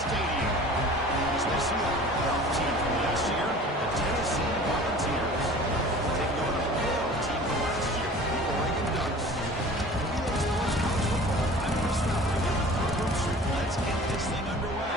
Stadium. As we see a playoff team from last year, the Tennessee Volunteers. Taking on a playoff team from last year, the Oregon Ducks. Relay Sports College Football. I'm Chris Fowler in the Third Room Street. Let's get this thing underway.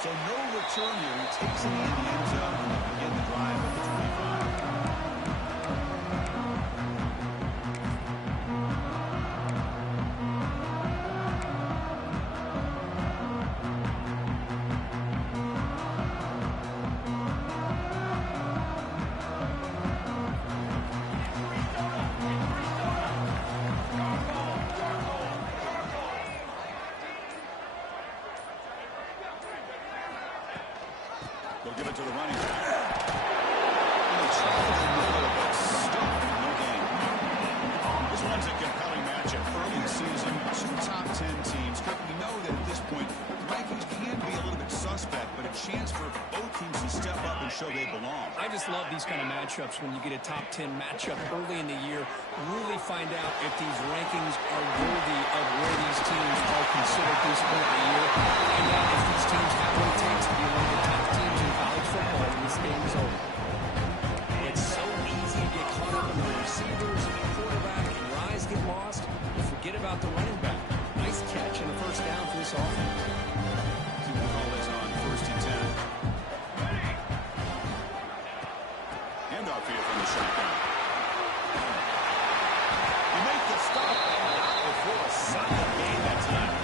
So no return here. He takes it in the end zone and they begin the drive at the 25. They'll give it to the running back. And they try to middle, but stuck. No gain. This one's a compelling matchup. Early season, two top 10 teams. We know that at this point, the rankings can be a little bit suspect, but a chance for both teams to step up and show they belong. I just love these kind of matchups when you get a top 10 matchup early in the year. Really find out if these rankings are worthy of where these teams are considered this point of the year. Find out if these teams have what it takes to be one of the top teams in college football when this game is over. It's so easy to get caught up in the receivers and the quarterback, and your eyes get lost. You forget about the running back. Nice catch and a first down for this offense. See what the call is on 1st and 10. Handoff here from the shotgun. You make the stop, but not before a solid gain that time.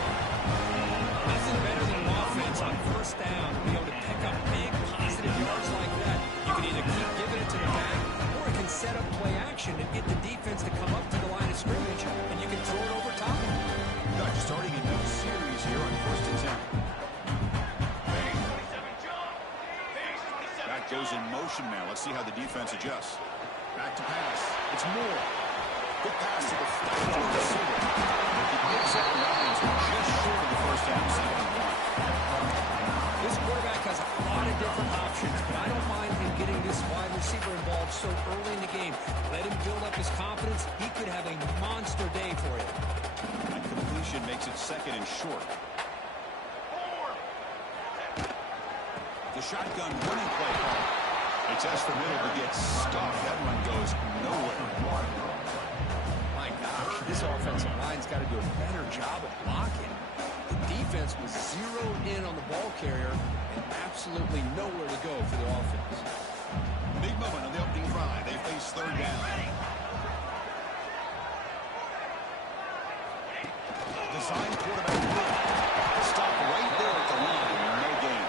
Nothing better than an offense on first down to be able to pick up big positive yards like that. You can either keep giving it to the back, or it can set up play action and get the defense to come up to the line of scrimmage, and you can throw it over top of them. Dutch starting a new series here on 1st and 10. That goes in motion now. Let's see how the defense adjusts. Back to pass. It's Moore. Good pass to the flat to the receiver. He picks up Lions just short of the first down, 7-1. This quarterback has a lot of different options, but I don't mind him getting this wide receiver involved so early in the game. Let him build up his confidence. He could have a monster day for you. That completion makes it 2nd and short. The shotgun running play call. They test for middle, but gets stuffed. That run goes nowhere. My gosh, this offensive line's got to do a better job of blocking. The defense was zeroed in on the ball carrier and absolutely nowhere to go for the offense. Big moment on the opening drive. They face 3rd down. Design quarterback. Stop right there at the line. No gain.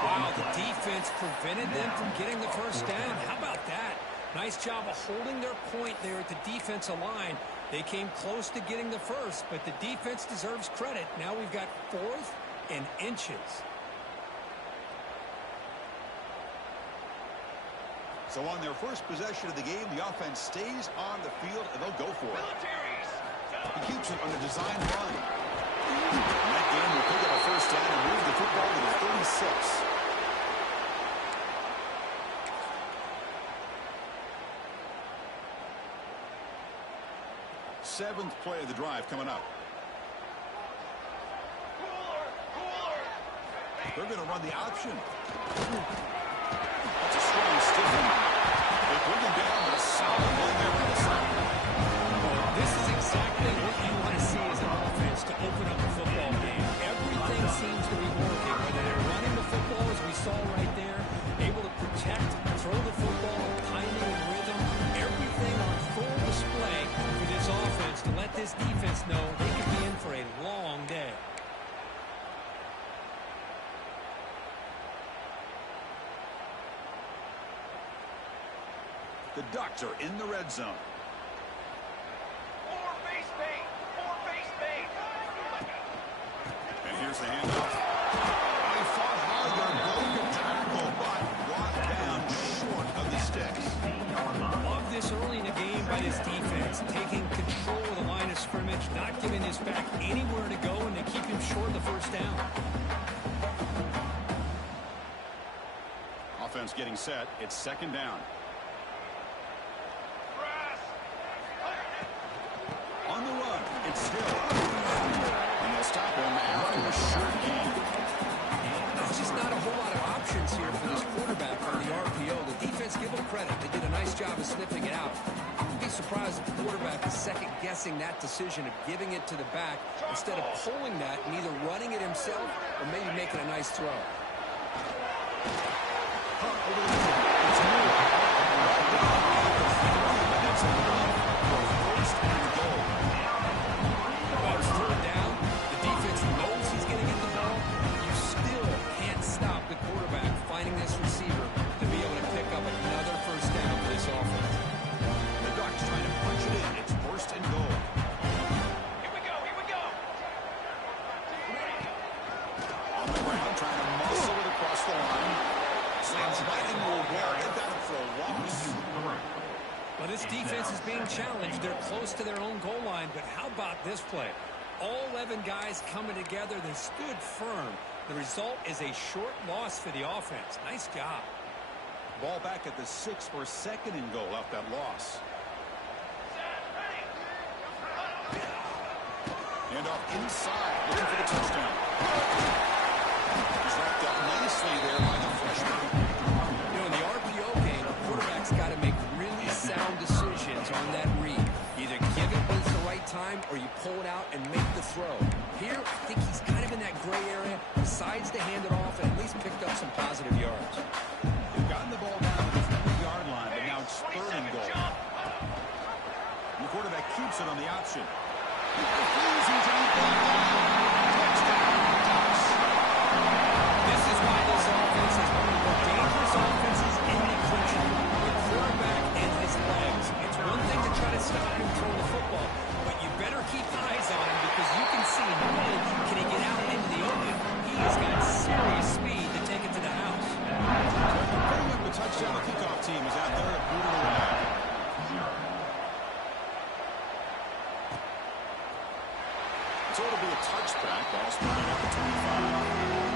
Wow, the defense prevented them from getting the first down. How about that? Nice job of holding their point there at the defensive line. They came close to getting the first, but the defense deserves credit. Now we've got 4th and inches. So on their first possession of the game, the offense stays on the field, and they'll go for it. He keeps it on the design run. And that game will pick up a first down and move the football to the 36. Seventh play of the drive coming up. They're going to run the option. That's a strong stiff one. They bring him down, but a solid one there on the side. This is exactly what you want to see as an offense to open up a football game. Everything seems to be working. Whether they're running the football, as we saw right there, able to protect, throw the football, timing and rhythm, everything on full display for this offense to let this defense know they could be in for a long day. The Ducks are in the red zone. the handoff. He fought hard there, broke a tackle, but brought down short of the sticks. Love this early in the game by this defense, taking control of the line of scrimmage, not giving this back anywhere to go, and they keep him short of the first down. Offense getting set. It's second down. On the run, it's Hill. And they'll stop him after a short gain. There's just not a whole lot of options here for this quarterback on the RPO. The defense, give them credit. They did a nice job of sniffing it out. You'd be surprised if the quarterback is second-guessing that decision of giving it to the back instead of pulling that and either running it himself or maybe making a nice throw. Well, this defense is being challenged. They're close to their own goal line, but how about this play? All 11 guys coming together. They stood firm. The result is a short loss for the offense. Nice job. Ball back at the 6 for second and goal off that loss. And off inside, looking for the touchdown. He's wrapped up nicely there by the freshman. You know, in the RPO game, a quarterback's got to make really sound decisions on that read. Either give it when it's the right time or you pull it out and make the throw. Here, I think he's kind of in that gray area, decides to hand it off and at least picked up some positive yards. They've gotten the ball down to the 3-yard line, but now it's third and goal. And the quarterback keeps it on the option. He refuses and he This is why this offense is one of the more dangerous offenses in the country. The quarterback and his legs. It's one thing to try to stop him throwing the football, but you better keep eyes on him because you can see not only can he get out into the open, he has got serious speed to take it to the house. The touchdown, the kickoff team is out there at booting away. So it'll be a touchback. Ball spotted at the 25.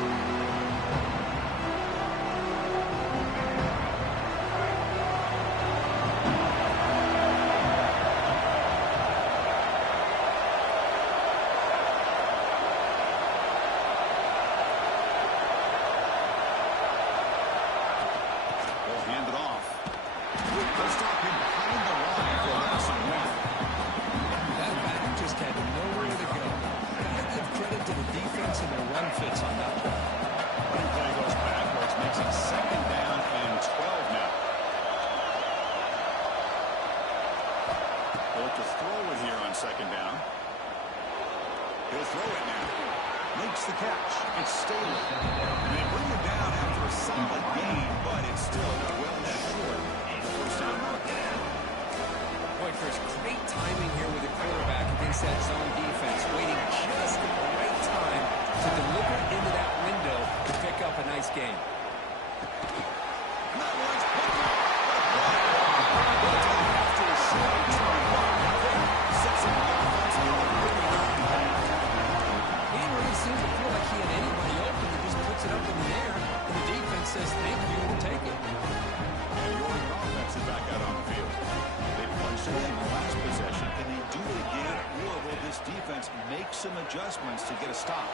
Second down. He'll throw it now. Makes the catch. It's Staley. And they bring him down after a solid gain, but it's still well short of the first down mark. Boy, Chris, great timing here with the quarterback against that zone defense, waiting just at the right time to deliver into that window to pick up a nice gain. Says thank you and take it. And the Oregon offense is back out on the field. They punched it in the last possession. Can they do it again, or will this defense make some adjustments to get a stop?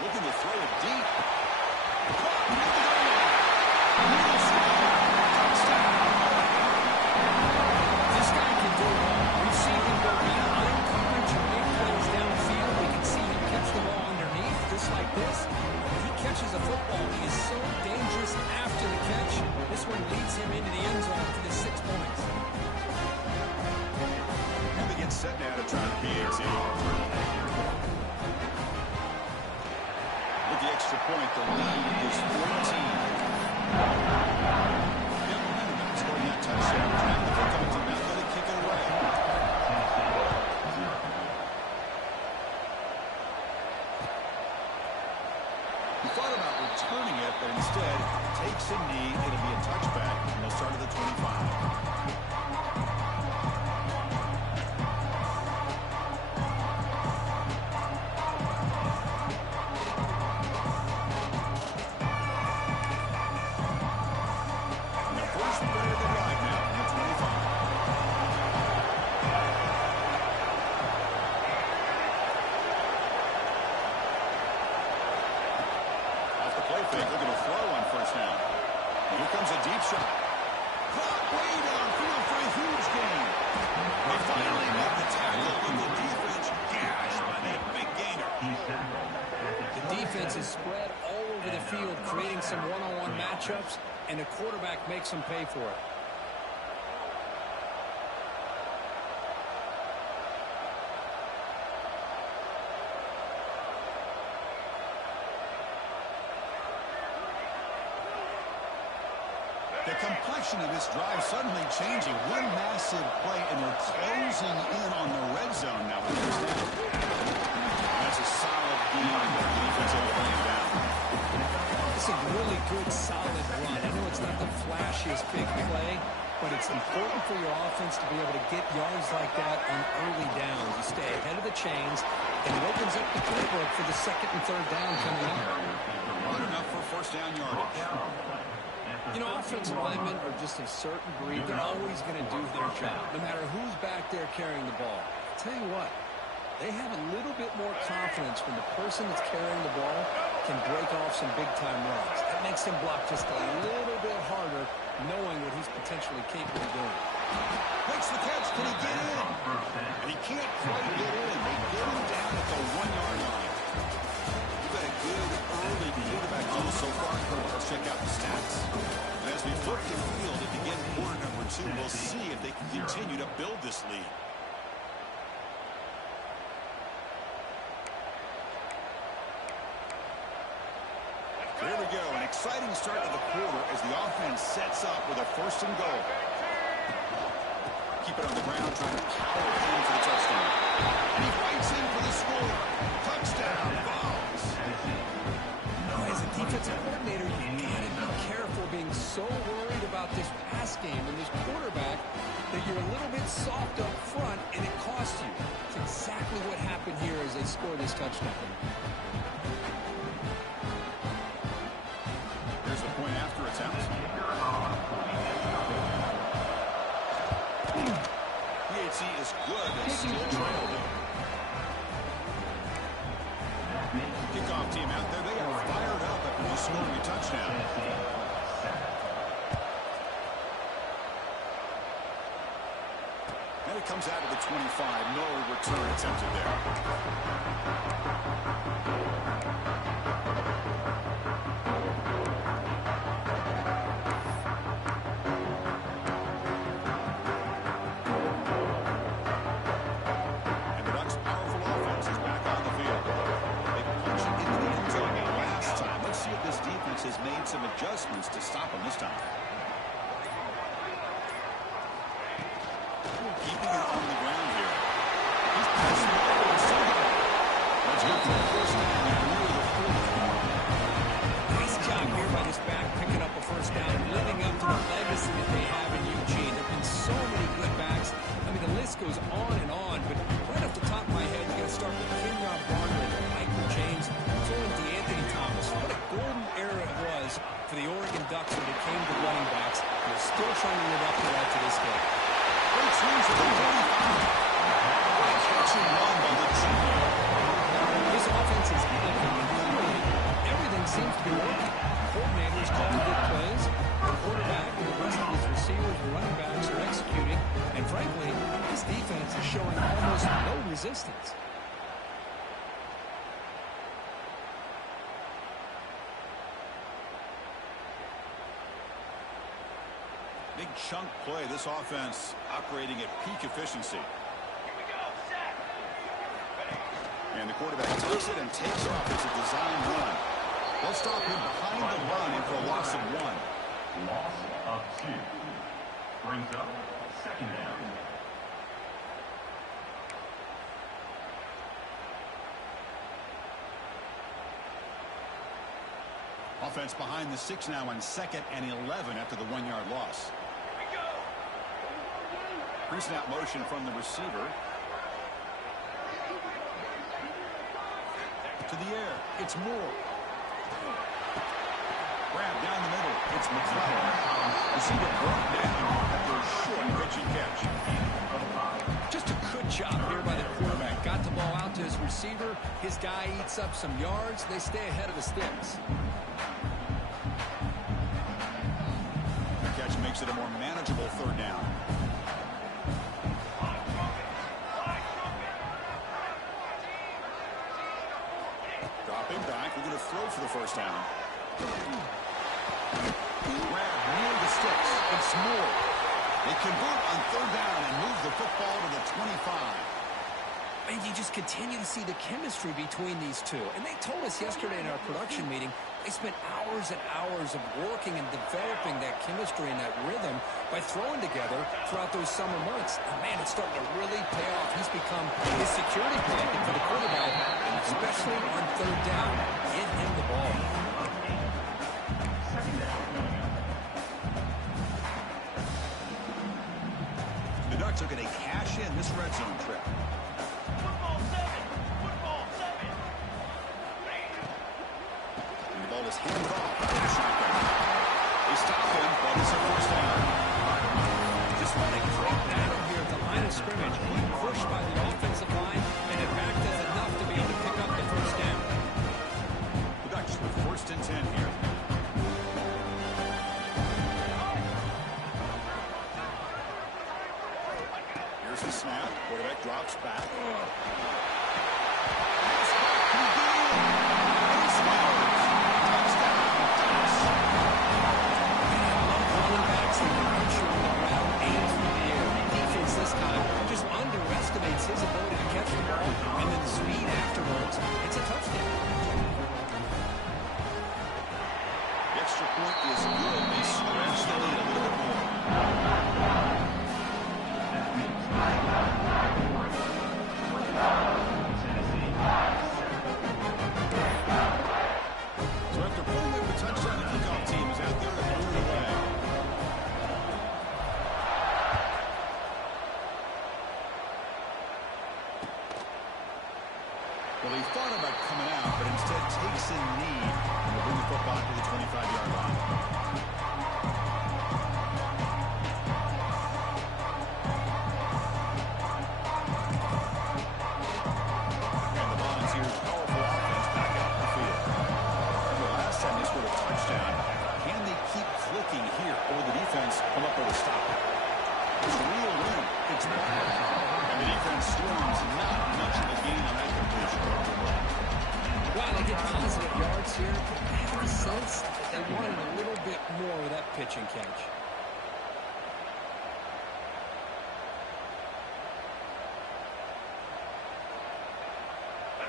Looking to throw it deep. This guy can do it all. We've seen him go behind coverage and make plays downfield. We can see him catch the ball underneath, just like this. Catches a football. He is so dangerous after the catch. This one leads him into the end zone for the 6 points. And they get set now to try the PAT. With the extra point, the lead is 14. Scoring that touchdown. Trying to pick up to now going to kick it away. He thought about returning it, but instead takes a knee. It'll be a touchback, and they'll start at the 25. Spread all over the field, creating some one-on-one matchups, and the quarterback makes them pay for it. The complexion of this drive suddenly changing. One massive play, and they're closing in on the red zone now. That's a solid game. Defense able to bring it down. It's a really good, solid run. I know it's not the flashiest big play, but it's important for your offense to be able to get yards like that on early downs. You stay ahead of the chains, and it opens up the playbook for the second and third down coming up. Good enough for first down yardage. You know, offensive linemen are just a certain breed. They're always going to do their job, no matter who's back there carrying the ball. I'll tell you what, they have a little bit more confidence when the person that's carrying the ball can break off some big-time runs. That makes him block just a little bit harder, knowing what he's potentially capable of doing. Makes the catch. Can he get in? And he can't quite get in. They get him down at the 1-yard line. We've had a good early quarterback duel so far. Let's check out the stats. And as we flip the field to begin quarter number 2, we'll see if they can continue to build this lead. Here we go, an exciting start to the quarter as the offense sets up with a first and goal. Keep it on the ground, trying to power in for the touchdown. And he fights in for the score. Touchdown, Vols. As a defensive coordinator, you gotta be careful being so worried about this pass game and this quarterback that you're a little bit soft up front and it costs you. It's exactly what happened here as they scored this touchdown. Here's the point after it's out. PHC is good and still trailing. Kickoff team out there. They are fired up after just scoring a touchdown. And it comes out of the 25. No return attempted there. Has made some adjustments to stop him this time. Keeping it on the ground here. He's passing it over and still got it. Let's go for the first down and near the 40. Nice job here by this back picking up a first down, living up to the legacy that they have in Eugene. There have been so many good backs. I mean, the list goes on and on, but right off the top of my head, you got to start with Kenyon Barner, Michael James, throwing DeAnthony Thomas. What a golden era it was for the Oregon Ducks when it came to running backs. They're still trying to live up to that to this day. Great swings at the 35. Catching run by the junior. This offense is clicking, and clearly everything seems to be working. Coordinators calling good plays. The quarterback and the rest of his receivers and running backs are executing. And frankly, this defense is showing almost no resistance. Big chunk play. This offense operating at peak efficiency. And the quarterback takes it and takes off. It's a design run. They'll stop him behind the line for a loss of 1. Loss of 2. Brings up second down. Offense behind the 6 now on 2nd and 11 after the 1-yard loss. Pre-snap motion from the receiver. To the air. It's Moore. Grab down the middle. It's McClellan. Receiver brought down after a short pitch and catch. Just a good job here by the quarterback. Got the ball out to his receiver. His guy eats up some yards. They stay ahead of the sticks. The catch makes it a more manageable 3rd down. Dropping back. We're going to throw for the 1st down. Grab near the sticks. It's Moore. They convert on 3rd down and move the football to the 25. And you just continue to see the chemistry between these two. And they told us yesterday in our production meeting, they spent hours and hours of working and developing that chemistry and that rhythm by throwing together throughout those summer months. And, man, it's starting to really pay off. He's become his security blanket for the quarterback, and especially on 3rd down. Get him the ball. The Ducks are going to cash in this red zone trip. And the ball is handed off to the shotgun. They stop him, but it's a 1st down. Just what a great battle here at the line of scrimmage. Pushed by the offensive line, and it back does enough to be able to pick up the 1st down. The Ducks with 1st and 10 here. Here's the snap. Quarterback drops back. This time just underestimates his ability to catch the ball, and then the speed afterwards. It's a touchdown. The extra point is good. They stretch the lead a little bit more. So after pulling up the touchdown, the kickoff team is out there to move it away. Well, he thought about coming out, but instead takes a knee and will bring the football to the 25-yard line. And the Volunteers' powerful offense back out the field. And the last time they scored a touchdown, can they keep clicking here, or will the defense come up with a stop? It's a real win. It's bad. And the defense storms not much of a gain on that completion. Wow, they get positive yards here. I have a sense that they wanted a little bit more with that pitch and catch.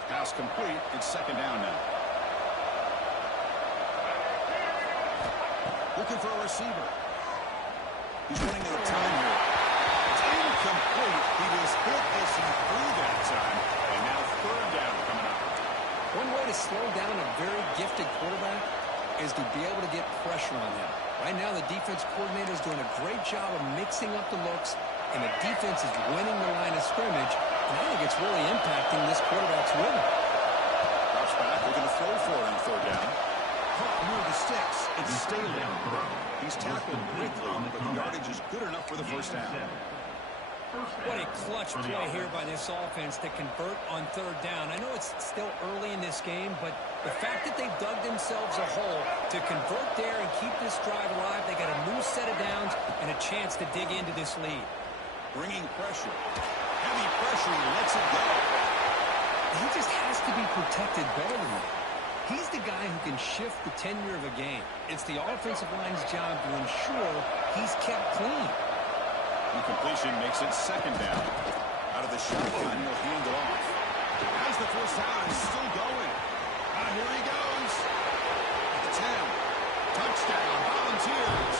Pass complete. It's 2nd down now. Looking for a receiver. He's running out of time here. It's incomplete. He was hit as he threw that time. And now 3rd down coming up. One way to slow down a very gifted quarterback is to be able to get pressure on him. Right now, the defense coordinator is doing a great job of mixing up the looks, and the defense is winning the line of scrimmage, and I think it's really impacting this quarterback's rhythm. Drops back. They're going to throw for it on 3rd down. Caught near the sticks. It's Staley. He's tackled quickly, but the yardage is good enough for the 1st down. What a clutch play here by this offense to convert on 3rd down. I know it's still early in this game, but the fact that they've dug themselves a hole to convert there and keep this drive alive, they got a new set of downs and a chance to dig into this lead. Bringing pressure. Heavy pressure. He lets it go. He just has to be protected better than that. He's the guy who can shift the tenure of a game. It's the offensive line's job to ensure he's kept clean. Incompletion makes it 2nd down. Out of the shotgun, he'll hand it off. As the 1st down is still going. Here he goes. At the 10. Touchdown, Volunteers.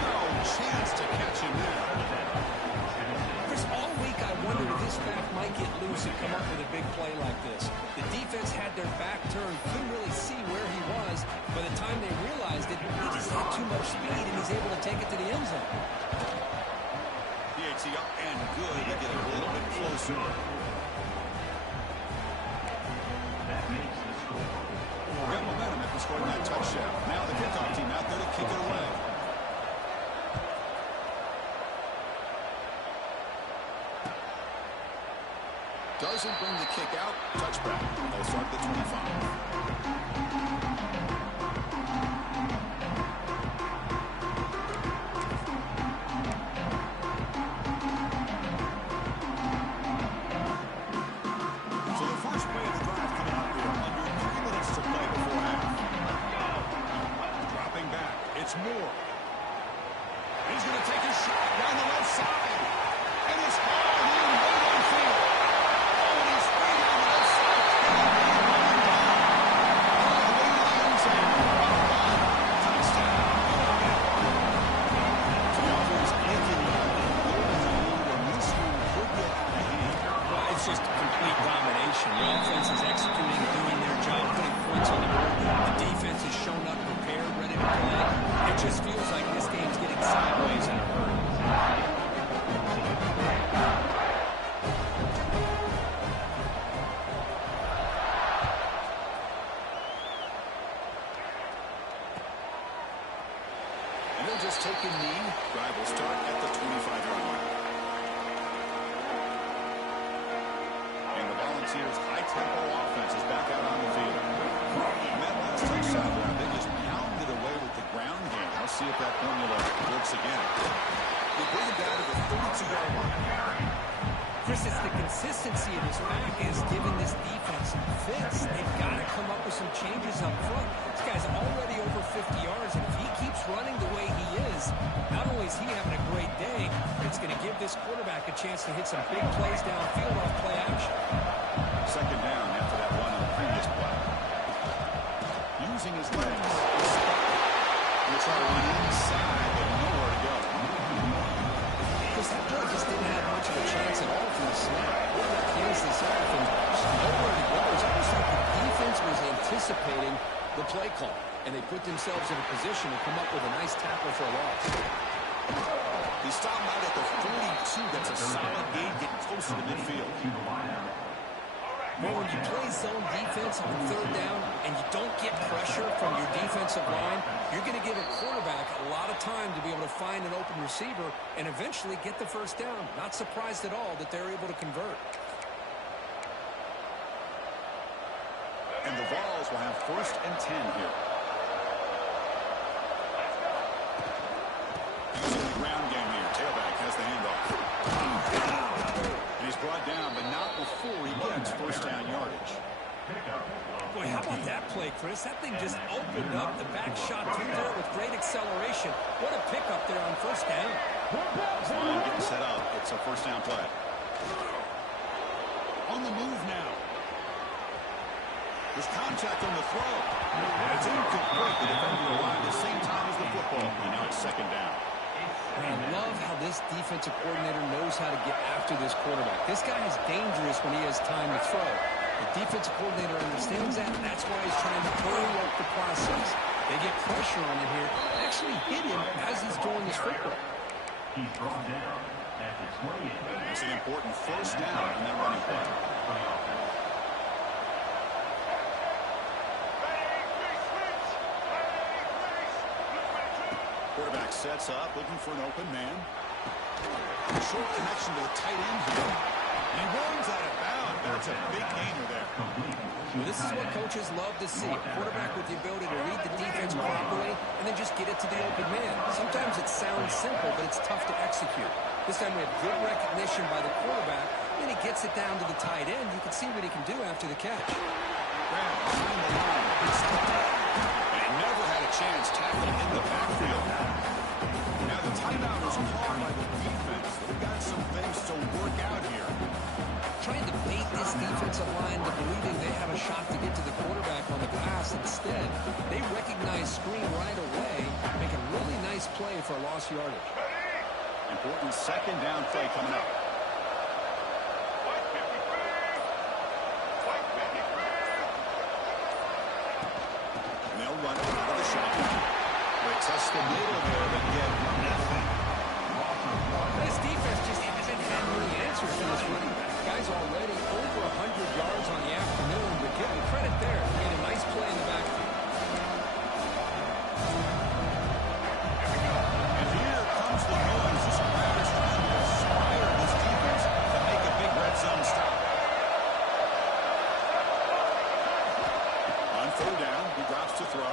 No chance to catch him there. Chris, all week I wondered if this back might get loose and come up with a big play like this. The defense had their back turned, couldn't really see where he was. By the time they able to take it to the end zone. PAT up and good to get a little bit closer. That makes the score. We've got momentum after scoring that touchdown. Now the kickoff team out there to kick it away. Doesn't bring the kick out. Touchback. They'll start at the 25. Moore. He's going to take a shot down the left side. And it's all in way downfield. Oh, and he's way down the left side. All the way to the end zone. Touchdown. The offense making and this one could get out of hand. Well, it's just complete domination. The offense is executing, doing their job, putting points on the board. The defense has shown up prepared, ready to play. It just feels like this game's getting sideways in a hurry. And they'll just take a knee. Drive will start at the 25-yard line. And the Volunteers' high-tempo offense is back out on the field. And that last touchdown drive, they just pounded away with the ground game. Let's see if that formula works again. They bring it down to the 32-yard line. Chris, it's the consistency of his back is giving this defense some fits. They've got to come up with some changes up front. This guy's already over 50 yards, and if he keeps running the way he is, not only is he having a great day, but it's going to give this quarterback a chance to hit some big plays downfield off play action. Second down after that run on the previous play. Using his legs. He'll try to run inside, but nowhere to go. Because that play just didn't have much of a chance at all from the snap. Quarterback hands this off and just nowhere to go. It's almost like the defense was anticipating the play call, and they put themselves in a position to come up with a nice tackle for a loss. He stopped out at the 42. That's a solid gain, getting close to the midfield. Well, when you play zone defense on third down and you don't get pressure from your defensive line, you're going to give a quarterback a lot of time to be able to find an open receiver and eventually get the first down. Not surprised at all that they're able to convert. And the Vols will have 1st and 10 here. Using the ground game here. Tailback has the handoff. And he's brought down, but not before he gets first down yardage. Boy, how about that play, Chris? That thing just opened up. The back shot through there with great acceleration. What a pickup there on first down. Line getting set up. It's a first down play. On the move now. There's contact on the throw. It's incomplete. The defender arrived at the same time as the football. And now it's second down. I love how this defensive coordinator knows how to get after this quarterback. This guy is dangerous when he has time to throw. The defensive coordinator understands that, and that's why he's trying to hurry up the process. They get pressure on him here and actually hit him as he's throwing his football. He's brought down at the 28. It's an important first down in that running play. Quarterback sets up, looking for an open man. Short connection to the tight end here. And he runs out of bounds. That's a big gainer there. Well, this is what coaches love to see. A quarterback with the ability to read the defense properly and then just get it to the open man. Sometimes it sounds simple, but it's tough to execute. This time we have good recognition by the quarterback. Then he gets it down to the tight end. You can see what he can do after the catch. Grab behind the line. And he never had a chance tackling in the backfield. Now the timeout is called by the defense. They've got some things to work out here. Trying to bait this defensive line to believing they have a shot to get to the quarterback on the pass. Instead, they recognize screen right away, make a really nice play for a lost yardage. Important second down play coming up. And they'll run it out of the shotgun. They test the middle there, but get answers for this running back. Guy's already over 100 yards on the afternoon, but give him credit there. He made a nice play in the backfield. And here comes the noise. This crowd is trying to inspire this defense to make a big red zone stop. On third down, he drops to throw.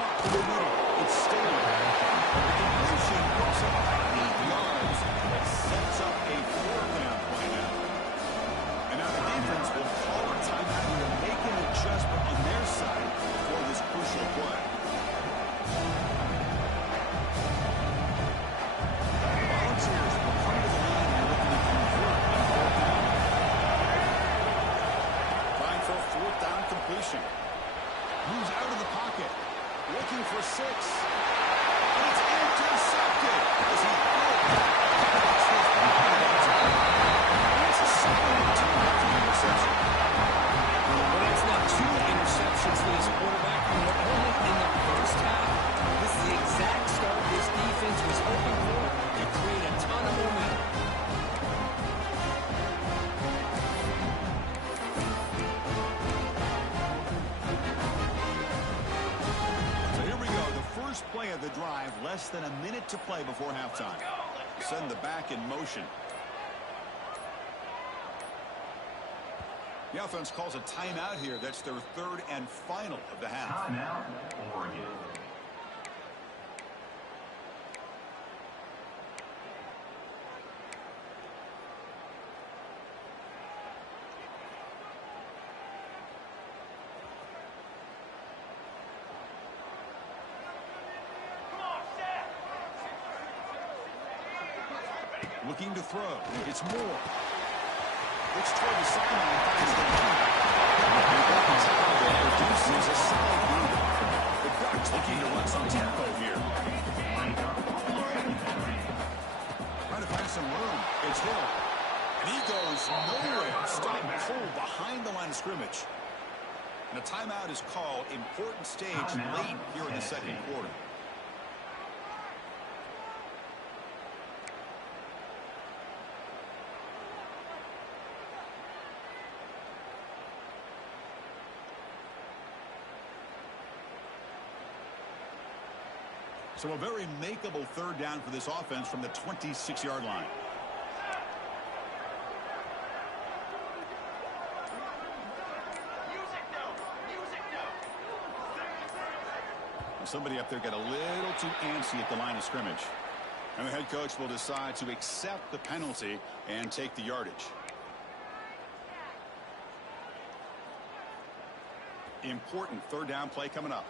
Hawk to the middle. It's Staley. The completion works about 8 yards. That sets up a fourth down play now. And now the defense will call a timeout to make an adjustment on their side for this crucial play. Volunteers will come to the line and looking to convert on fourth down. Trying for a fourth down completion. Moves out of the pocket. Looking for 6. And it's intercepted as he broke back. And it's a solid return after the interception. Well, that's now 2 interceptions for this quarterback. And we're only in the first half. This is the exact start this defense was hoping for to create a ton of momentum. So here we go. The first play of the drive. Less than a minute to play before halftime. Send the back in motion. The offense calls a timeout here. That's their third and final of the half. Timeout, Oregon. Looking to throw. It's Moore. Looks toward the sideline. Finds the running back. And produces a solid move. The Ducks looking to run some tempo here. Trying to find some room. It's Hill. And he goes nowhere. Stop cold behind the line of scrimmage. And a timeout is called. Important stage late here in the second quarter. So a very makeable third down for this offense from the 26-yard line. Somebody up there got a little too antsy at the line of scrimmage. And the head coach will decide to accept the penalty and take the yardage. Important third down play coming up.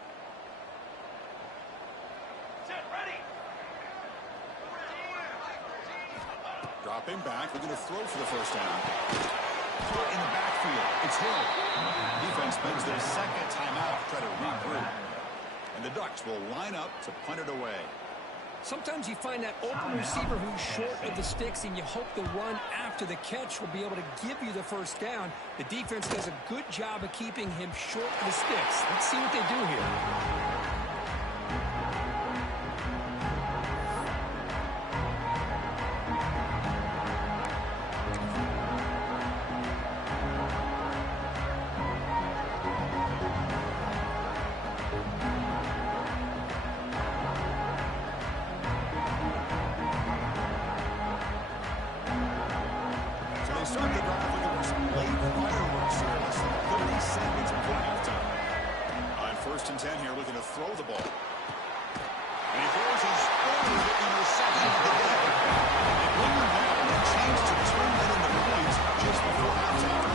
Dropping back, looking to throw for the first down. Caught in the backfield. It's Hill. Defense spends their second timeout to try to regroup. And the Ducks will line up to punt it away. Sometimes you find that open receiver who's short of the sticks, and you hope the run after the catch will be able to give you the first down. The defense does a good job of keeping him short of the sticks. Let's see what they do here. Start the drive looking for some late fireworks here. Less than 30 seconds before halftime. On first and 10 here, looking to throw the ball. And he throws his third interception of the day. And looking down, a chance to turn that into points just before halftime.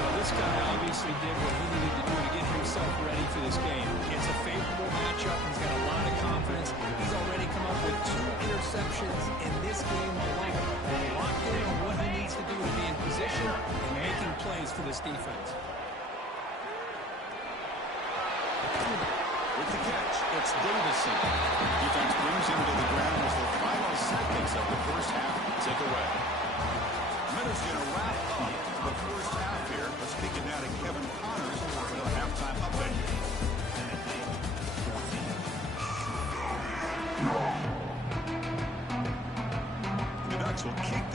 Well, this guy obviously did what he needed to do to get himself ready for this game. It's a favorable matchup. He's got a lot of confidence. He's already come up with 2 interceptions in this game alone. Locked in on what he needs to do to be in position and making plays for this defense. With the catch, it's Davison. Defense brings him to the ground as the final seconds of the first half tick away. Minutes going to wrap up the first half here. Let's kick it now to Kevin Connors for the halftime update. The Ducks will kick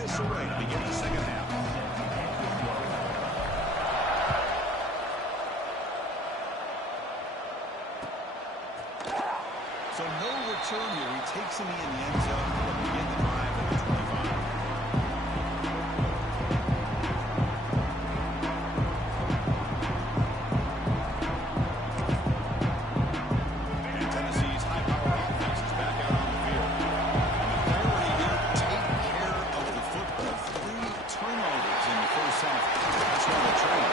He takes him in the end zone to begin the drive at the 25. And Tennessee's high-powered offense is back out on the field. And the priority here, take care of the football. 3 turnovers in the first half. That's on the train.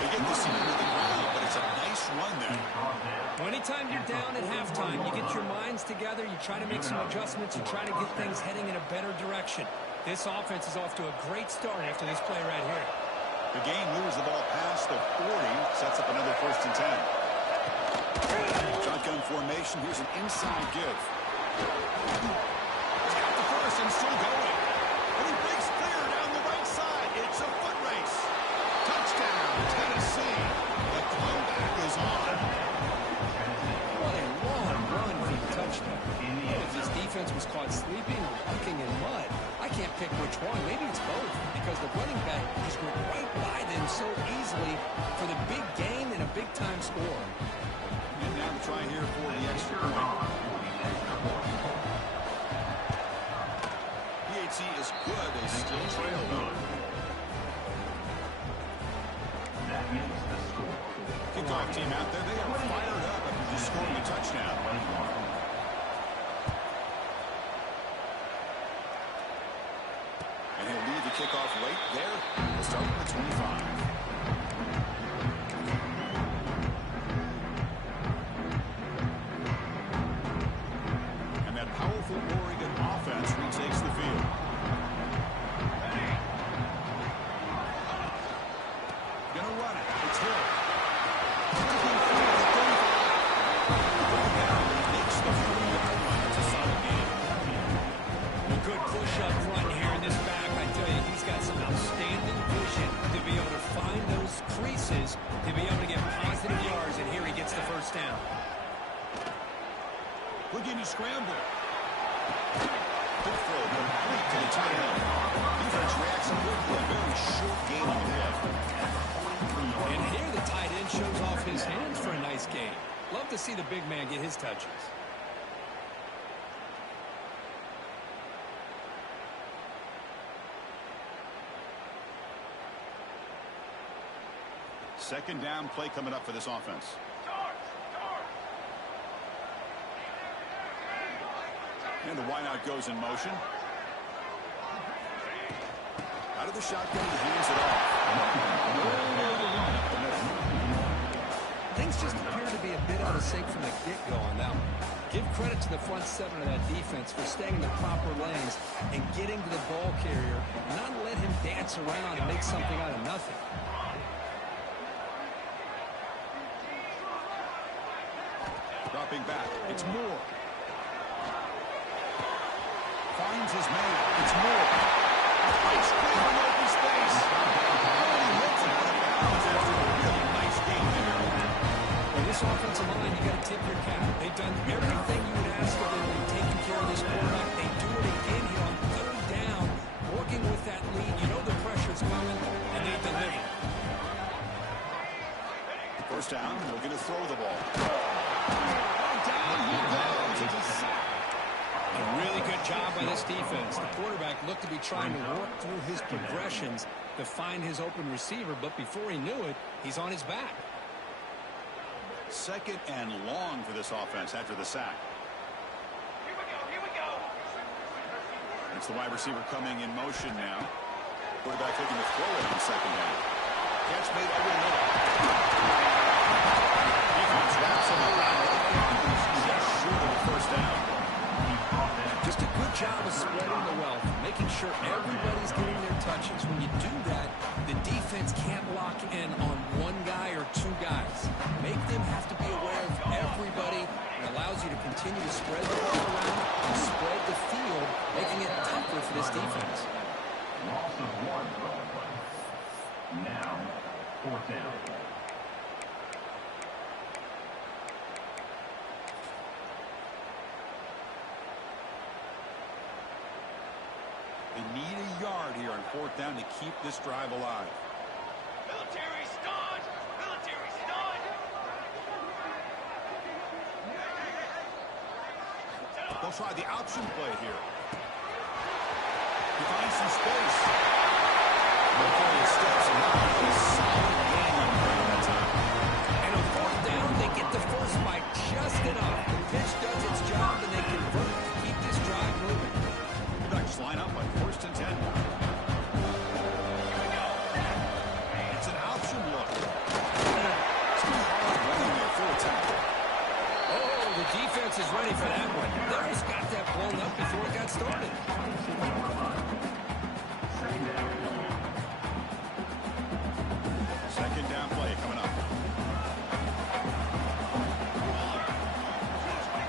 They get this into the ground, but it's a nice run there. Well, anytime you're down at halftime, you get your minds together, you try to make some adjustments, you try to get things heading in a better direction. This offense is off to a great start after this play right here. The game moves the ball past the 40, sets up another 1st and 10. Shotgun formation, here's an inside give. He's got the first and still going. And he breaks clear down the right side. It's a foot race. Touchdown, Tennessee. The comeback is on. What a long run for the touchdown. If this defense was caught sleeping or walking in mud, I can't pick which one. Maybe it's both, because the running back just went right by them so easily for the big gain and a big-time score. And now to try here for the extra point. PHC is good. They still trail, though. Kickoff team out there. They are fired up after just scoring a touchdown. And he'll lead the kickoff right there. We'll start with the 25. And that powerful Oregon offense retakes the field. Gonna run it. It's Hill. Makes the 40-yard run. It's a solid game. A good push up front here in this back. I tell you, he's got some outstanding vision to be able to find those creases, to be able to get positive yards, and here he gets the first down. Looking to scramble. Good throw, complete to the tight end. Defense reacts quickly. A very short gain on the head. And here the tight end shows off his hands for a nice game. Love to see the big man get his touches. Second down play coming up for this offense. And the wideout goes in motion. Out of the shotgun, he hands it off. Things just appear to be a bit out of sync from the get-go on that one. Give credit to the front 7 of that defense for staying in the proper lanes and getting to the ball carrier, not let him dance around and make something out of nothing. Dropping back. It's Moore. Finds his man. It's Moore. Nice clear in open space. He hits out of bounds after a really nice game there. Well, this offensive line, you got to tip your cap. They've done everything you would ask of them in taking care of this quarterback. They do it again here on 3rd down, working with that lead. You know the pressure's coming, and they deliver. First down. We're going to throw the ball. Down he goes. It's a sack. A really good job by this defense. The quarterback looked to be trying to work through his progressions to find his open receiver, but before he knew it, he's on his back. Second and long for this offense after the sack. Here we go. It's the wide receiver coming in motion now. Quarterback looking to throw it on second down. Catch made over the middle. Defense wraps him around. Just short of the first down. Just a good job of spreading the wealth, making sure everybody's getting their touches. When you do that, the defense can't lock in on one guy or 2 guys. Make them have to be aware of everybody. It allows you to continue to spread the ball around and spread the field, making it tougher for this defense. Loss of 1 running play. Now, 4th down. They need a yard here on 4th down to keep this drive alive. Military stunned. Military stunned. They'll try the option play here. He finds some space. Before he steps around, a solid gain on that time. And on fourth down, they get the first by just enough. The pitch does its job, and they convert to keep this drive moving. Ducks line up on 1st and 10. It's an option look. It's too hard running there full tackle. Oh, the defense is ready for that one. They almost got that blown up before it got started. Second down play coming up.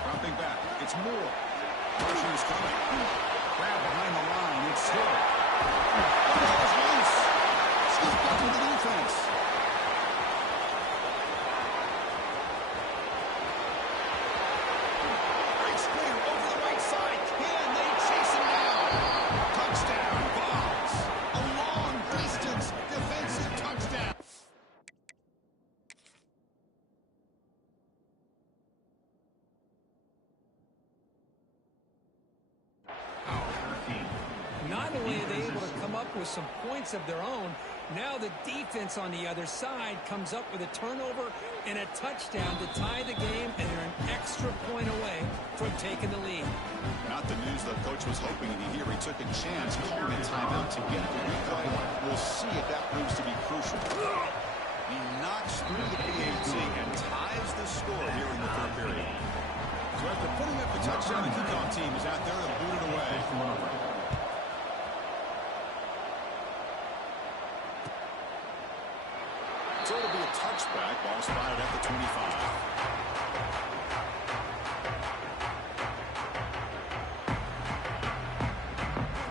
Dropping back. It's Moore. Pressure's coming. Grab behind the line. It's Hill. Oh, it's loose. Scooped up with the defense. Breaks clear over the right side. Can they chase him down? Touchdown, Vols. A long distance defensive touchdown. Not only are they able to come up with some points of their own, now the defense on the other side comes up with a turnover and a touchdown to tie the game, and they're an extra point away from taking the lead. Not the news the coach was hoping to hear. He took a chance, calling a timeout to get the replay. We'll see if that proves to be crucial. He knocks through the PAT and ties the score here in the third period. So after putting up the touchdown, the kickoff team is out there to boot it away. So it'll be a touchback. Ball spotted at the 25.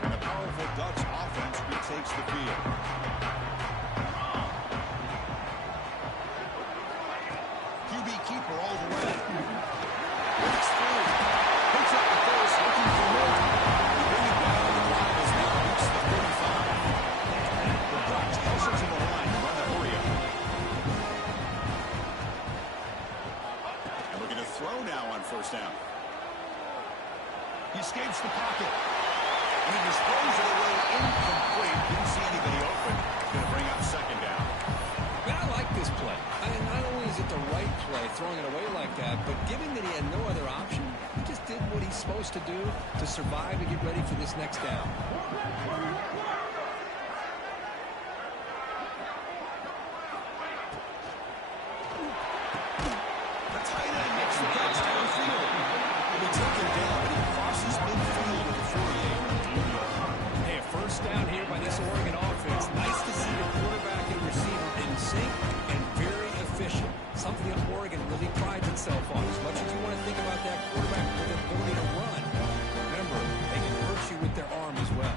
And the powerful Ducks offense retakes the field. QB keeper all the way. Breaks through. Picks up the first, looking for more. They bring it down. The drive has now reached the 35. The Ducks hustle to the line to run the hurry up. And looking to throw now on 1st down. He escapes the pocket. And he disposed of the way incomplete. Didn't see anybody open. Going to bring up 2nd down. Man, I like this play. Not only is it the right play, throwing it away like that, but given that he had no other option, he just did what he's supposed to do to survive and get ready for this next down. The tight end makes the catch downfield. He'll be taken down, but he crosses midfield at the 48. Hey, a first down here by this Oregon offense. Nice to see the quarterback and receiver in sync and very efficient. Something that Oregon really prides itself on. As much as you want to think about that quarterback with the ability to run, remember, they can hurt you with their arm as well.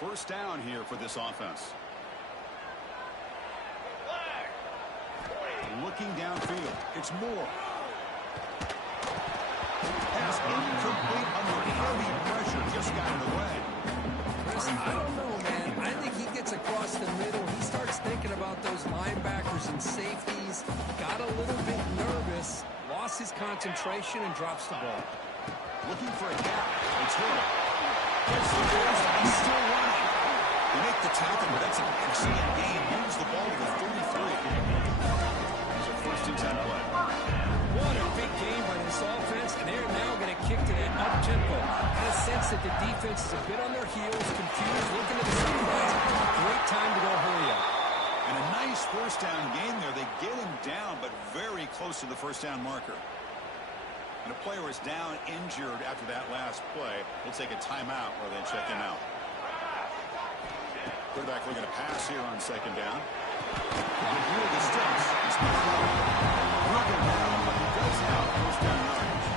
First down here for this offense. Looking downfield. It's Moore. Pass incomplete under heavy pressure. Just got it away. Chris, I don't know, man. I think he gets across the middle. He starts thinking about those linebackers and safeties. Got a little bit nervous. Lost his concentration and drops the ball. Looking for a gap. It's Hill. Gets the ball. He's still running. They make the tackle, but that's an excellent game. Moves the ball to the 33. 1st and 10 play. What a big game by this offense, and they're now going to kick to that up-tempo. Got a sense that the defense is a bit on their heels, confused, looking to the sidelines. Great time to go hurry up. And a nice 1st down game there. They get him down, but very close to the 1st down marker. And a player is down injured after that last play. We'll take a timeout while they check him out. Quarterback looking to pass here on 2nd down. Review the steps. It's broken down, but he does have 1st down yardage.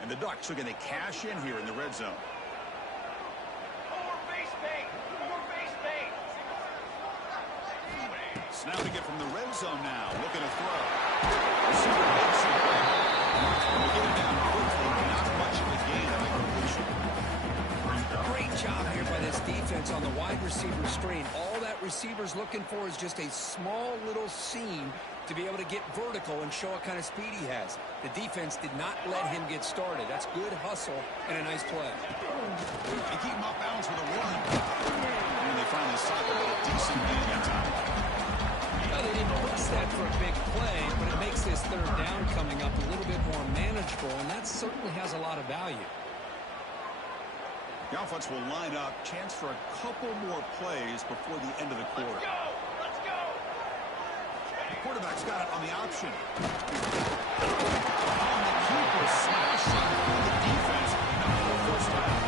And the Ducks are going to cash in here in the red zone. Snapping it from the red zone now. Looking to throw. Receiver makes it. We get it down quickly. Not much of a gain on the completion. Great job here by this defense on the wide receiver screen. All that receiver's looking for is just a small little seam to be able to get vertical and show what kind of speed he has. The defense did not let him get started. That's good hustle and a nice play. They keep him off balance with a run. And they finally stop him with a decent gain that time. Well, they didn't bust that for a big play, but it makes this third down coming up a little bit more manageable, and that certainly has a lot of value. The offense will line up. Chance for a couple more plays before the end of the quarter. Let's go! Let's go! The quarterback's got it on the option. On the keeper, smashing through the defense. Now for the first down.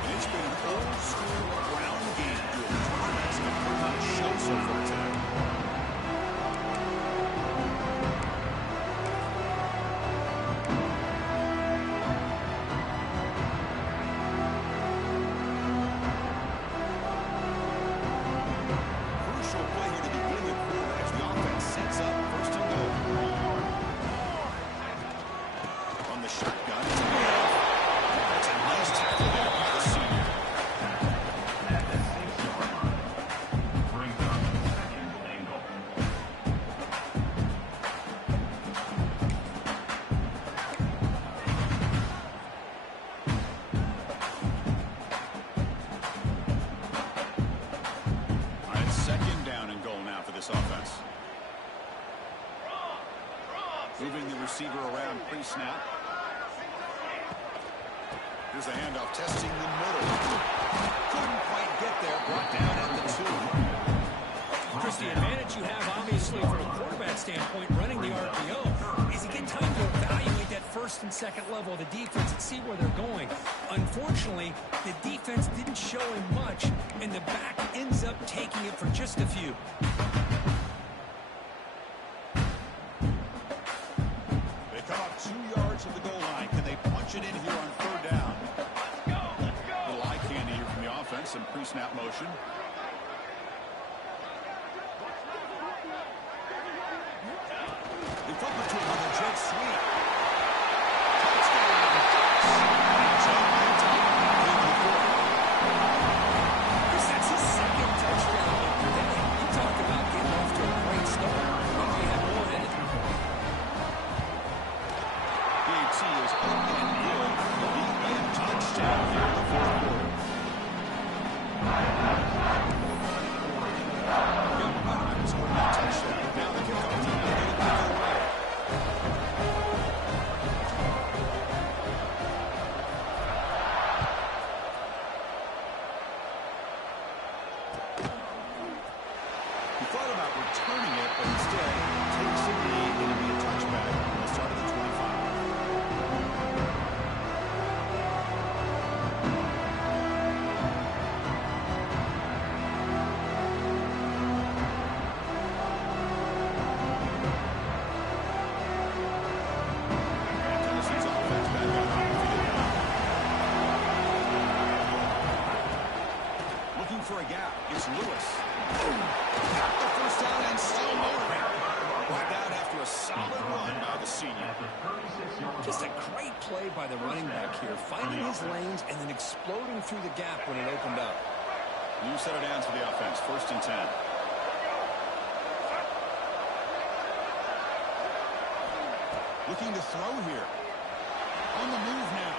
And it's been an old-school ground game duel. The quarterbacks have pretty much shown so far today. Moving the receiver around pre-snap. Here's a handoff, testing the middle. Couldn't quite get there, brought down at the 2. Chris, the advantage you have, obviously, from a quarterback standpoint, running the RPO, is you get time to evaluate that first and second level of the defense and see where they're going. Unfortunately, the defense didn't show him much, and the back ends up taking it for just a few. To the goal line. Can they punch it in here on third down? Let's go! Let's go! Little eye candy here from the offense and pre-snap motion. They flip it to another jet sweep. Touchdown! Chris, that's his second touchdown of the day. You talked about getting off to a great start. We have more in it. He is up and good. The touchdown here in the fourth quarter. Scored that touchdown. Now the kickoff team will get it away. He thought about returning it, but instead takes the lead. It'll be a touchback on the start of the 25. For a gap, it's Lewis. Got the first down and still motoring. Brought down after a solid run by the senior. Just a great play by the running back here, finding his lanes and then exploding through the gap when it opened up. New set of downs for the offense, 1st and 10. Looking to throw here. On the move now.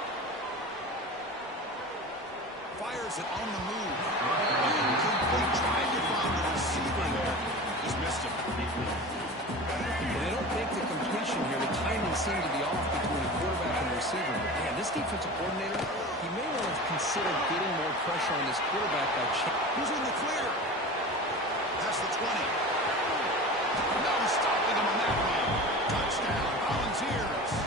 Fires it on the move. Incomplete. Trying to find the receiver there. Just missed him. When they don't make the completion here, the timing seemed to be off between the quarterback and the receiver. But man, this defensive coordinator, he may well have considered getting more pressure on this quarterback by who's in the clear? That's the 20. No stopping him on that one. Touchdown, Volunteers.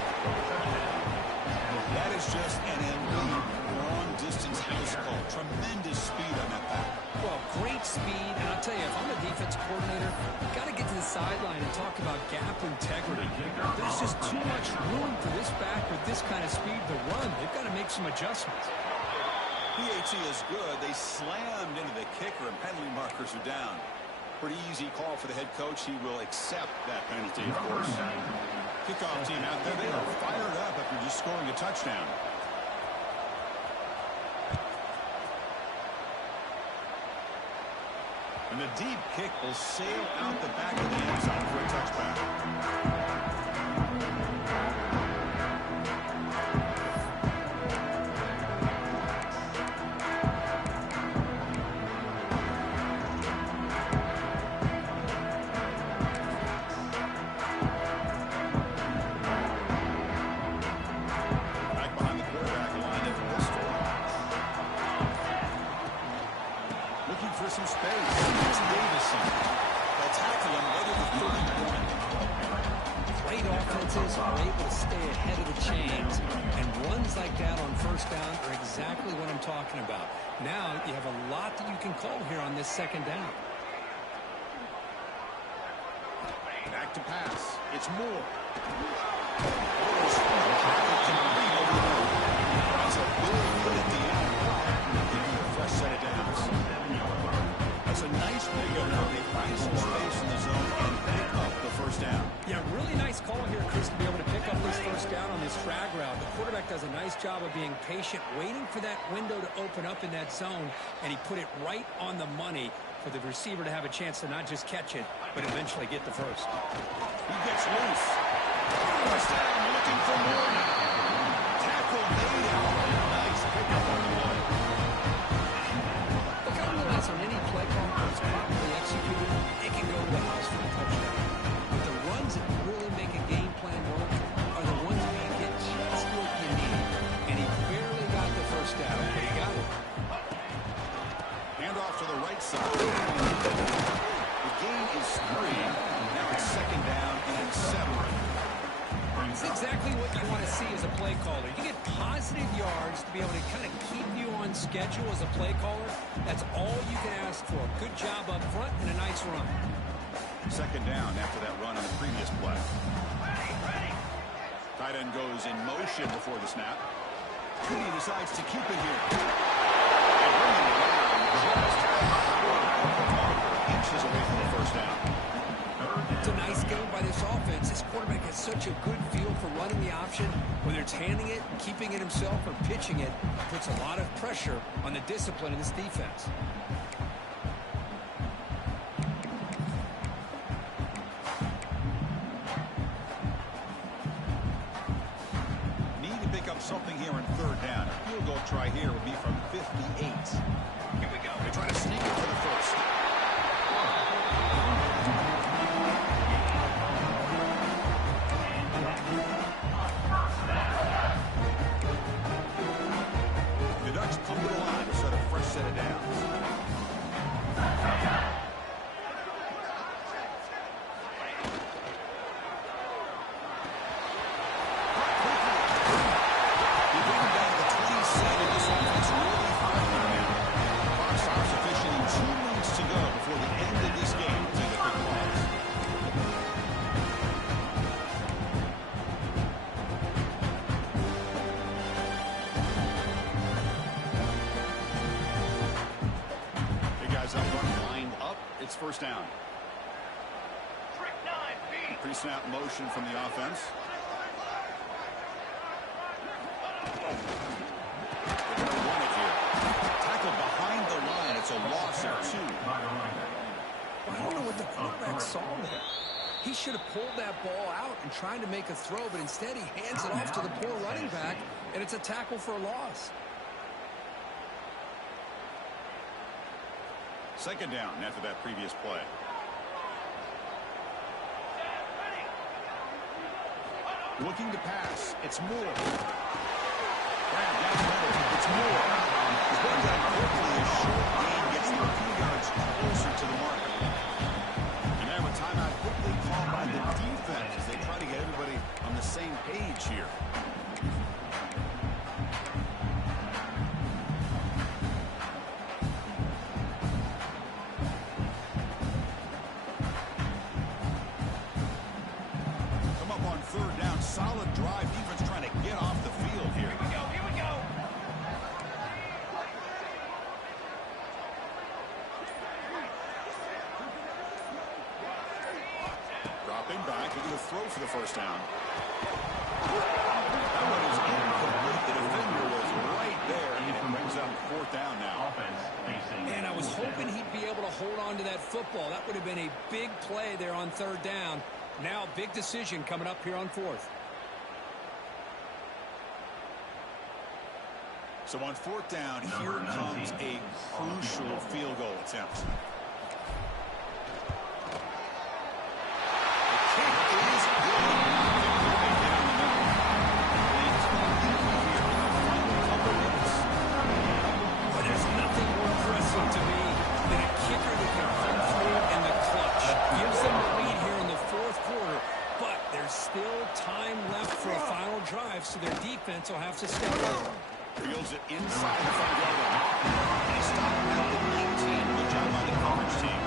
That is just an elite long-distance house call. Tremendous speed on that back. Well, great speed, and I'll tell you, if I'm a defense coordinator, you've got to get to the sideline and talk about gap integrity. There's just too much room for this back with this kind of speed to run. They've got to make some adjustments. PAT is good. They slammed into the kicker, and penalty markers are down. Pretty easy call for the head coach. He will accept that penalty, of course. Kickoff team out there. They are fired up after just scoring a touchdown. And the deep kick will sail out the back of the end zone for a touchback. Some space. It's Davison. They'll tackle him right at the 31. Great offenses are able to stay ahead of the chains, and runs like that on first down are exactly what I'm talking about. Now you have a lot that you can call here on this second down. Back to pass. It's Moore. That's a big hit at the end. Give him a fresh set of downs. That's a nice pickup now. They find some space in the zone and pick up the first down. Yeah, really nice call here, Chris, to be able to pick up this first down on this drag route. The quarterback does a nice job of being patient, waiting for that window to open up in that zone, and he put it right on the money for the receiver to have a chance to not just catch it, but eventually get the first. He gets loose. First down, looking for more. Tackle made out. Nice pickup on the way. Look, I realize on any play call that's properly executed, it can go to the house for a touchdown. But the runs that really make a game plan work are the ones where you get just what you need. And he barely got the first down, but he got it. Hand off to the right side. The gain is 3. Now it's second down and 7. It's exactly what you want to see as a play caller. You get positive yards to be able to kind of keep you on schedule as a play caller. That's all you can ask for. Good job up front and a nice run. Second down after that run on the previous play. Tight end goes in motion before the snap. He decides to keep it here. And bringing it down just inches away from the first down. It's a nice game by this offense. This quarterback has such a good feel for running the option. Whether it's handing it, keeping it himself, or pitching it, puts a lot of pressure on the discipline of this defense. Need to pick up something here in third down. A field goal try here would be from 58. Here we go. They try to sneak it for the first. The Ducks come to the line to set a fresh set of downs. You bring them down to the 27. This offense really firing now. Fox stops officially 2 minutes to go before the end of this game. We'll take a quick pause. Up front, lined up. It's first down. Pre-snap motion from the offense. They're going to run it here. Tackle behind the line. It's a loss of 2. I don't know what the quarterback saw there. He should have pulled that ball out and tried to make a throw, but instead he hands it off to the poor running back, and it's a tackle for a loss. Second down after that previous play. Looking to pass. It's Moore. Right down the middle. It's Moore. He's going down quickly. A short gain gets them a few yards closer to the mark. And now a timeout quickly called by the defense as they try to get everybody on the same page here. Solid drive. Defense trying to get off the field here. Here we go. throw for the first down. That one is incomplete. The defender was right there, and it brings up fourth down now. Man, I was hoping he'd be able to hold on to that football. That would have been a big play there on third down. Now, big decision coming up here on fourth. So on fourth down, here comes a crucial field goal attempt. The kick is good. But there's nothing more impressive to me than a kicker that can come through in the clutch. Gives them the lead here in the fourth quarter, but there's still time left for a final drive, so their defense will have to step up. Fields it inside the 5-yard line. They stop at the 19. Good job by the coverage team.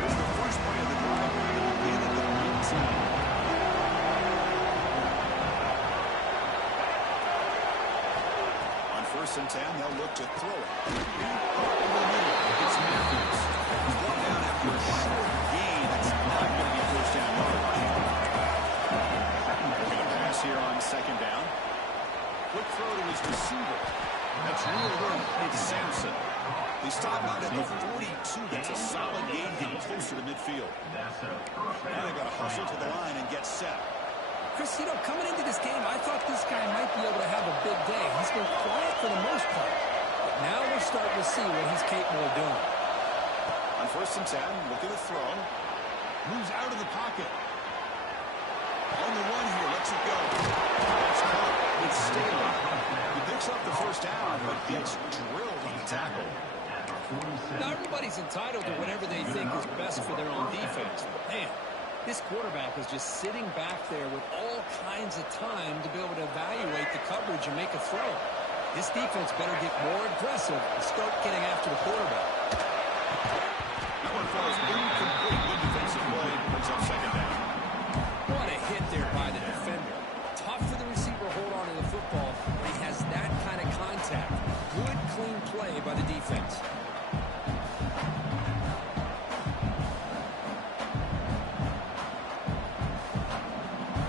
Here's the first play of the drive. They begin at the 19. First and 10, they'll look to throw it. It's Matthews. He's brought down after a short gain. That's not going to be first down yardage. They're going to pass here on second down. Quick throw to his receiver. That's real room. It's Sampson. They stop out at the 42. That's a solid gain getting closer to midfield. Now they've got to hustle to the line and get set. Chris, coming into this game, I thought this guy might be able to have a big day. He's been quiet for the most part. But now we're starting to see what he's capable of doing. On first and 10, looking to throw. Moves out of the pocket. On the run here, lets it go. That's caught. It's Staley. He picks up the first down, but gets drilled on the tackle. Now, everybody's entitled to whatever they think is best for their own defense. But, man, this quarterback is just sitting back there with all kinds of time to be able to evaluate the coverage and make a throw. This defense better get more aggressive and start getting after the quarterback. That one falls incomplete. Good defensive play. Brings up second down. What a hit there by the defender. Tough for the receiver to hold on to the football when he has that kind of contact. Good, clean play by the defense.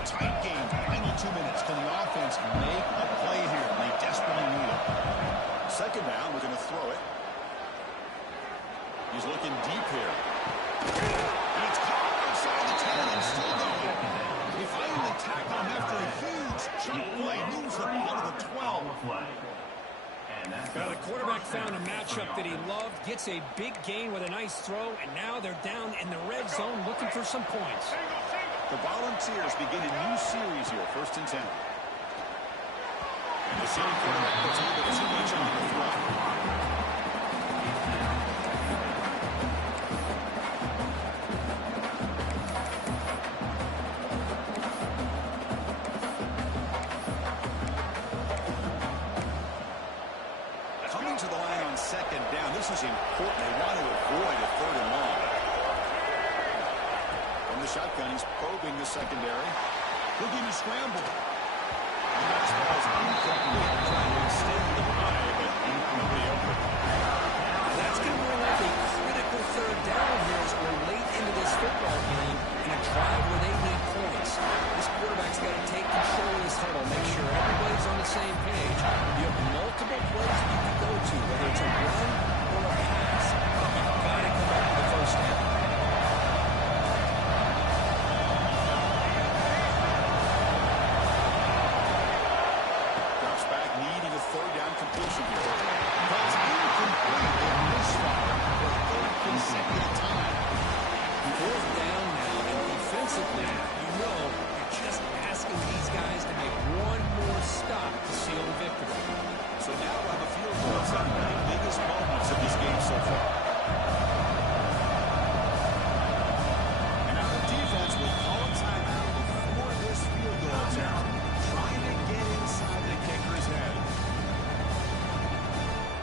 Tight game. Final 2 minutes. Can the offense make a play here? They desperately need it. Second down. We're going to throw it. He's looking deep here. And it's caught outside the 10 and still going. They finally tack on after a huge jump play. Moves them out of the 12. Well, the quarterback found a matchup that he loved, gets a big gain with a nice throw, and now they're down in the red zone looking for some points. The Volunteers begin a new series here, first and 10. And the same quarterback puts a little bit too much on the throw. Coming to the line on second down, this is important. They want to avoid a third and long. From the shotgun, he's probing the secondary. Looking to scramble. The basketball is incomplete. Trying to extend the drive, but nobody open. That's going to bring up a critical third down here as we're late into this football game in a drive where they need points. This quarterback's got to take control of this huddle, make sure everybody's on the same page. You have multiple plays you can go to, whether it's a run or a pass. You've got to come up with the first down. Drops back, needing a third down completion here. Calls incomplete and misfire for a third consecutive time. Fourth down now, and defensively, you're just asking these guys to make one more stop to seal the victory. So now on the field goal, it's one of the biggest moments of this game so far. And now the defense will call a timeout before this field goal attempt, trying to get inside the kicker's head.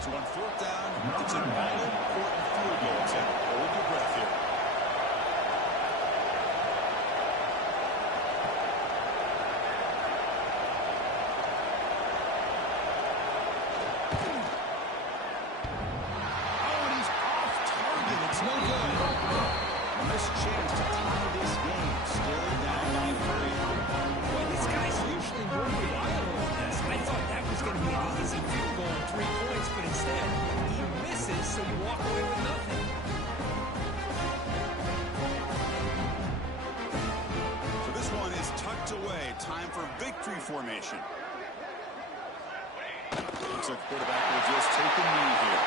So on fourth down, it's an all-important field goal attempt. Hold your breath here. Looks like the quarterback will just take a knee here.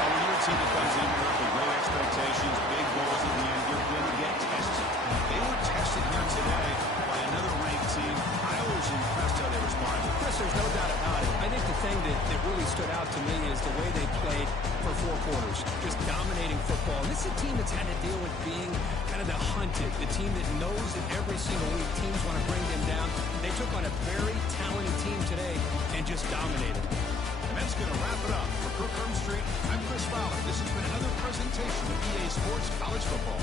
When you're a team that comes in with great expectations, big goals at the end, you're going to get tested. They were tested here today by another ranked team. I was impressed how they responded. Chris, there's no doubt about it. I think the thing that really stood out to me is the way they played for 4 quarters, just dominating football. And this is a team that's had to deal with being kind of the hunted, the team that knows that every single week teams want to bring them down. They took on a very talented team today and just dominated. And that's going to wrap it up. For Kirk Street, I'm Chris Fowler. This has been another presentation of EA Sports College Football.